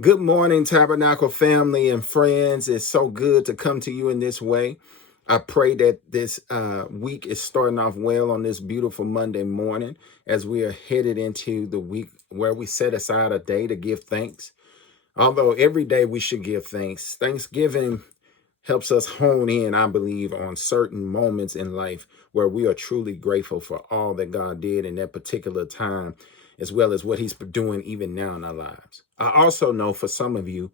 Good morning, Tabernacle family and friends. It's so good to come to you in this way. I pray that this week is starting off well on this beautiful Monday morning as we are headed into the week where we set aside a day to give thanks. Although every day we should give thanks, Thanksgiving helps us hone in, I believe, on certain moments in life where we are truly grateful for all that God did in that particular time, as well as what He's doing even now in our lives. I also know for some of you,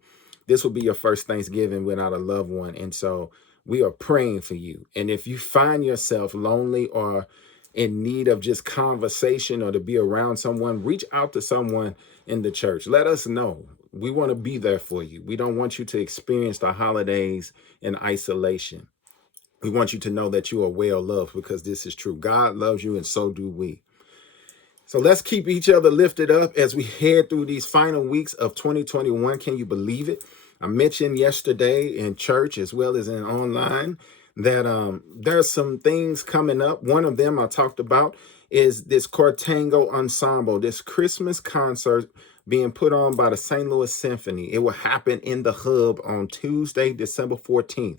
this will be your first Thanksgiving without a loved one. And so we are praying for you. And if you find yourself lonely or in need of just conversation or to be around someone, reach out to someone in the church. Let us know. We want to be there for you. We don't want you to experience the holidays in isolation. We want you to know that you are well loved because this is true. God loves you and so do we. So let's keep each other lifted up as we head through these final weeks of 2021. Can you believe it? I mentioned yesterday in church as well as in online that there's some things coming up. One of them I talked about is this Cortango Ensemble, this Christmas concert being put on by the St. Louis Symphony. It will happen in the Hub on Tuesday, December 14th.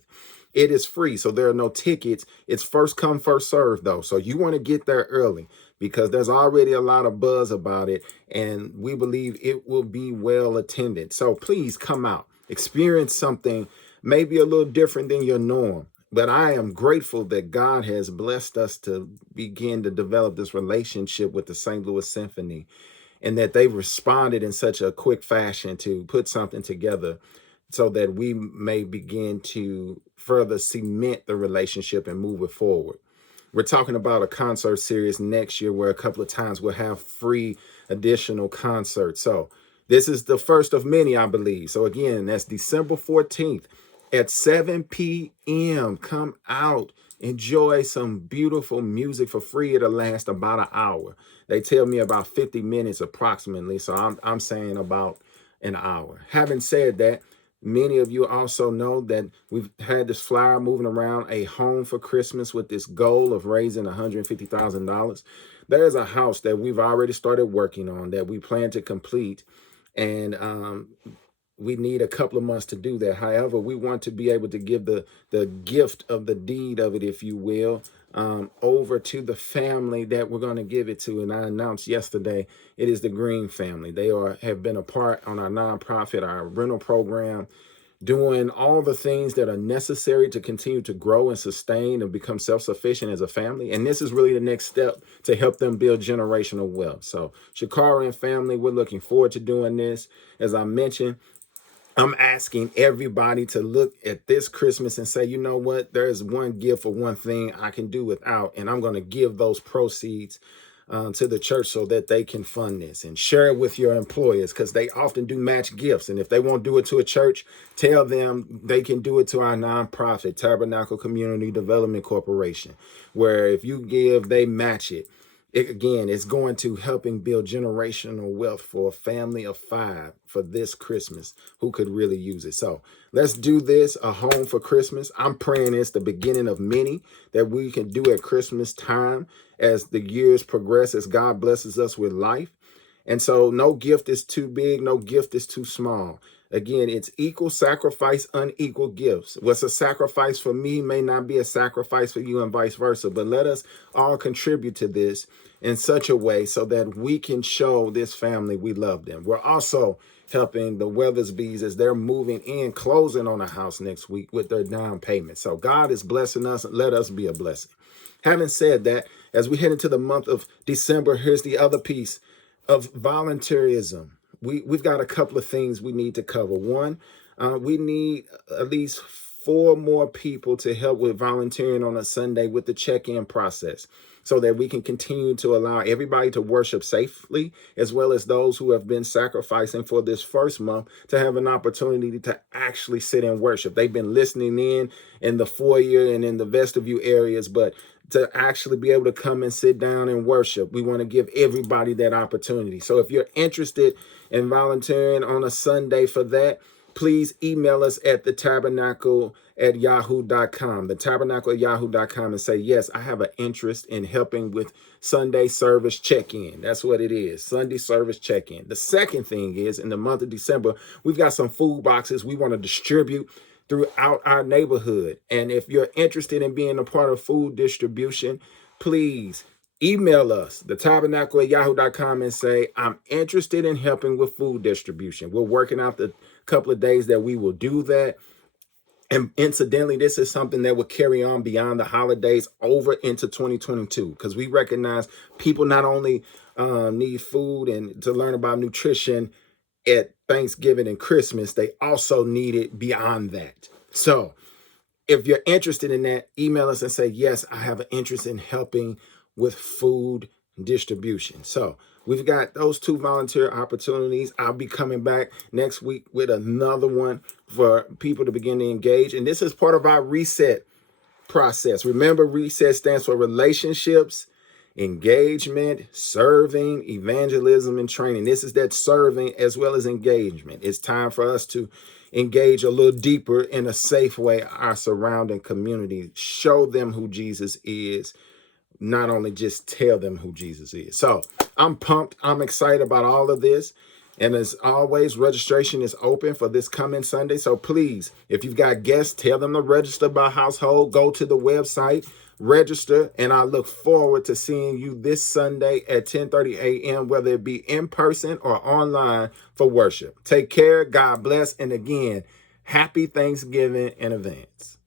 It is free, so there are no tickets. It's first come, first serve, though. So you want to get there early because there's already a lot of buzz about it, and we believe it will be well attended. So please come out, experience something maybe a little different than your norm. But I am grateful that God has blessed us to begin to develop this relationship with the St. Louis Symphony and that they've responded in such a quick fashion to put something together so that we may begin to further cement the relationship and move it forward. We're talking about a concert series next year where a couple of times we'll have free additional concerts. So this is the first of many, I believe. So again, that's December 14th at 7 p.m. Come out, enjoy some beautiful music for free. It'll last about an hour. They tell me about 50 minutes approximately. So I'm saying about an hour. Having said that, many of you also know that we've had this flyer moving around, a home for Christmas, with this goal of raising $150,000. There's a house that we've already started working on that we plan to complete. And we need a couple of months to do that. However, we want to be able to give the gift of the deed of it, if you will, over to the family that we're going to give it to. And I announced yesterday, it is the Green family. They have been a part on our nonprofit, our rental program, doing all the things that are necessary to continue to grow and sustain and become self-sufficient as a family. And this is really the next step to help them build generational wealth. So Shakara and family, we're looking forward to doing this. As I mentioned, I'm asking everybody to look at this Christmas and say, you know what, there's one gift or one thing I can do without, and I'm going to give those proceeds to the church so that they can fund this, and share it with your employers because they often do match gifts. And if they won't do it to a church, tell them they can do it to our nonprofit, Tabernacle Community Development Corporation, where if you give, they match it. Again, it's going to helping build generational wealth for a family of 5 for this Christmas who could really use it. So let's do this, a home for Christmas. I'm praying it's the beginning of many that we can do at Christmas time as the years progress, as God blesses us with life. And so no gift is too big, no gift is too small. Again, it's equal sacrifice, unequal gifts. What's a sacrifice for me may not be a sacrifice for you, and vice versa. But let us all contribute to this in such a way so that we can show this family we love them. We're also helping the Weathersbees as they're moving in, closing on a house next week with their down payment. So God is blessing us, and let us be a blessing. Having said that, as we head into the month of December, here's the other piece of volunteerism. We've got a couple of things we need to cover. One, we need at least 4 more people to help with volunteering on a Sunday with the check-in process so that we can continue to allow everybody to worship safely, as well as those who have been sacrificing for this first month to have an opportunity to actually sit and worship. They've been listening in the foyer and in the vestibule areas, but to actually be able to come and sit down and worship, we want to give everybody that opportunity. So if you're interested in volunteering on a Sunday for that, please email us at thetabernacle@yahoo.com, thetabernacle@yahoo.com, and say, yes, I have an interest in helping with Sunday service check-in. That's what it is, Sunday service check-in. The second thing is, in the month of December, we've got some food boxes we want to distribute throughout our neighborhood. And if you're interested in being a part of food distribution, please email us, thetabernacle@yahoo.com, and say, I'm interested in helping with food distribution. We're working out the couple of days that we will do that. And incidentally, this is something that will carry on beyond the holidays over into 2022, because we recognize people not only need food and to learn about nutrition at Thanksgiving and Christmas, they also need it beyond that. So if you're interested in that, email us and say, yes, I have an interest in helping with food distribution. So we've got those 2 volunteer opportunities. I'll be coming back next week with another one for people to begin to engage. And this is part of our reset process. Remember, reset stands for relationships, engagement, serving, evangelism, and training. This is that serving as well as engagement. It's time for us to engage a little deeper in a safe way our surrounding community. Show them who Jesus is, not only just tell them who Jesus is. So I'm pumped. I'm excited about all of this. And as always, registration is open for this coming Sunday. So please, if you've got guests, tell them to register by household. Go to the website, register, and I look forward to seeing you this Sunday at 10:30 a.m., whether it be in person or online for worship. Take care. God bless. And again, happy Thanksgiving in advance.